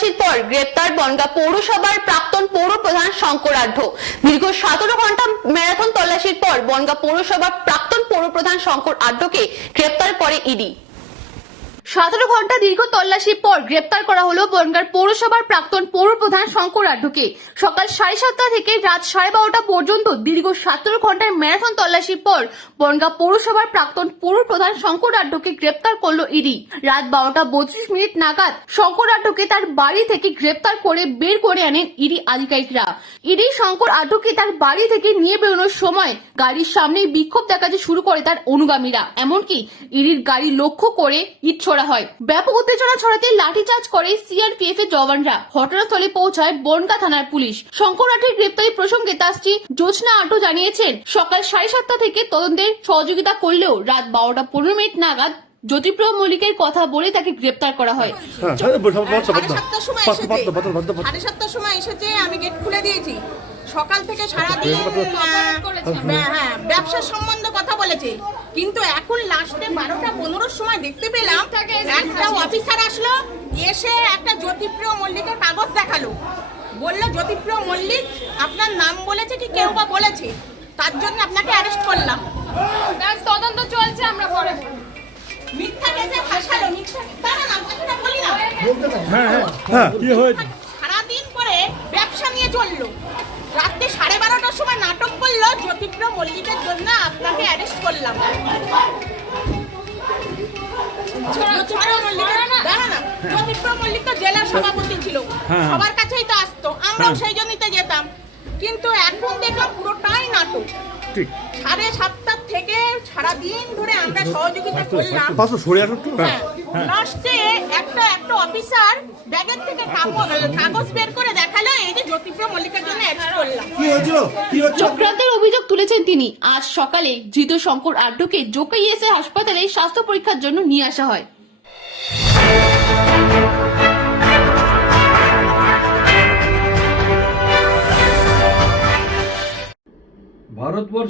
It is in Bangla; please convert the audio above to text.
তল্লাশির পর গ্রেপ্তার বনগা পৌরসভার প্রাক্তন পৌর প্রধান শঙ্কর আঢ্য দীর্ঘ সতেরো ঘণ্টা ম্যারাথন তল্লাশির পর বনগা পৌরসভার প্রাক্তন পৌর প্রধান শঙ্কর আঢ্যকে গ্রেপ্তার করে ইডি। সতেরো ঘণ্টা দীর্ঘ তল্লাশির পর গ্রেপ্তার করা হলো বনগার পৌরসভার প্রাক্তন পৌর প্রধান শঙ্কর আঢ্যকে সকাল সাড়ে সাতটা থেকে রাত সাড়ে বারোটা পর্যন্ত দীর্ঘ সতেরো ঘণ্টার ম্যারাথন তল্লাশির পর বনগা পৌরসভার প্রাক্তন পৌর প্রধান শঙ্কর আঢ্যকে গ্রেপ্তার করল ইডি। রাত বারোটা বত্রিশ মিনিট নাগাদ শঙ্কর আঢ্যকে তার বাড়ি থেকে গ্রেপ্তার করে বের করে আনেন ইডি আধিকারিকরা। ইডি শঙ্কর আঢ্যকে তার বাড়ি থেকে নিয়ে বেরোনোর সময় গাড়ির সামনেই বিক্ষোভ দেখাতে শুরু করে তার অনুগামীরা। এমনকি ইডির গাড়ি লক্ষ্য করে ইট ছোড়া হয়। ব্যাপক উত্তেজনা ছড়াতে লাঠিচার্জ করে সিআরপিএফ এর জওয়ানরা। ঘটনাস্থলে পৌঁছায় বনগা থানার পুলিশ। শঙ্কর আঠের গ্রেপ্তারি প্রসঙ্গে তার স্ত্রী জোৎস্না আটো জানিয়েছেন সকাল সাড়ে সাতটা থেকে তদন্তের সহযোগিতা করলেও রাত বারোটা পনেরো মিনিট নাগাদ জ্যোতিপ্রিয় মল্লিকের কথা বলে তাকে গ্রেপ্তার করা হয়। হ্যাঁ হ্যাঁ। সাড়ে সাতটার সময় এসেছে। আমি গেট খুলে দিয়েছি। সকাল থেকে সারাদিন হ্যাঁ। ব্যবসার সম্বন্ধে কথা বলেছে। কিন্তু এখন লাস্টে বারোটা পনেরোর সময় দেখতে পেলাম একটা অফিসার আসলো এসে একটা জ্যোতিপ্রিয় মল্লিকের কাগজ দেখাল। বলল জ্যোতিপ্রিয় মল্লিক আপনার নাম বলেছে কি কেউ বা বলেছে? তার জন্য আপনাকে অ্যারেস্ট করলাম। তদন্ত চলছে আমরা পরে মিথ্যা কেসে ফাঁসালো মিথ্যা দাঁড়ান না কথাটা বলি না। হ্যাঁ কি হয়েছে? সারাদিন করে ব্যবসা নিয়ে চলল রাত্রে সাড়ে বারোটার সময় নাটক করল মল্লিকের জন্য আপনাকে অ্যারেস্ট করলাম। মল্লিক তো জেলার সভাপতি ছিল। হ্যাঁ। সবার কাছেই তো আসতো আমরাও সেই জন্যই তো যেতাম। কিন্তু এখন দেখলাম পুরোটাই নাটক। সাড়ে থেকে সারাদিন ধরে আমরা সহযোগিতা করলাম। পাঁচশো সরে আসো একটু। হ্যাঁ। লাস্টে একটা একটা অফিসার ব্যাগের থেকে কাগজ কাগজ বের করে দেখাল এই যে জ্যোতিপ্রিয় মল্লিকের জন্য অ্যারেস্ট করলাম। কি হয়েছিল? কি হচ্ছে চক্রান্তের অভিযোগ তুলেছেন তিনি। আজ সকালে ধৃত শঙ্কর আড্ডকে জোকাইএসএ হাসপাতালে স্বাস্থ্য পরীক্ষার জন্য নিয়ে আসা হয়। ভারতবর্ষ